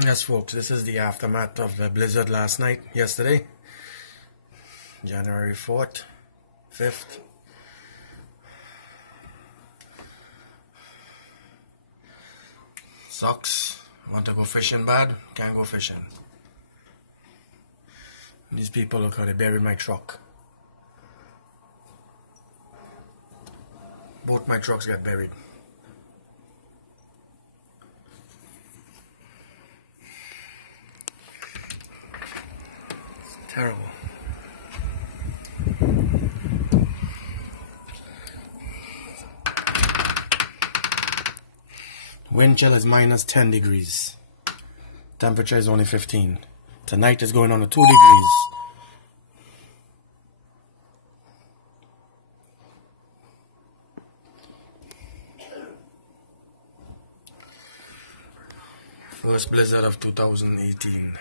Yes, folks, this is the aftermath of the blizzard yesterday, January 4th, 5th. Sucks. Want to go fishing bad? Can't go fishing. These people, look how they buried my truck. Both my trucks got buried. Terrible. Wind chill is minus 10 degrees. Temperature is only 15. Tonight is going on to 2 degrees. First blizzard of 2018.